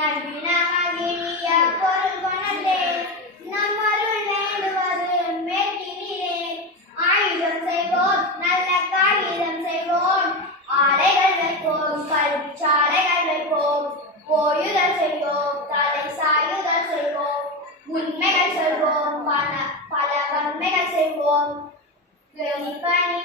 நல்வினாகிய பொருள் கொணர்ந்தே நம்மளுள் வேண்டுவது மேட்டினிலே ஆயுதம் செய்வோம் நல்ல காகிதம் செய்வோம் ஆலைகள் வைப்போம் கல்வி சாலைகள் வைப்போம் ஓயுதல் செய்வோம் தலை சாயுதல் செய்வோம் உண்மைகள் சொல்வோம் பல வன்மைகள் செய்வோம் வெளிப்பணி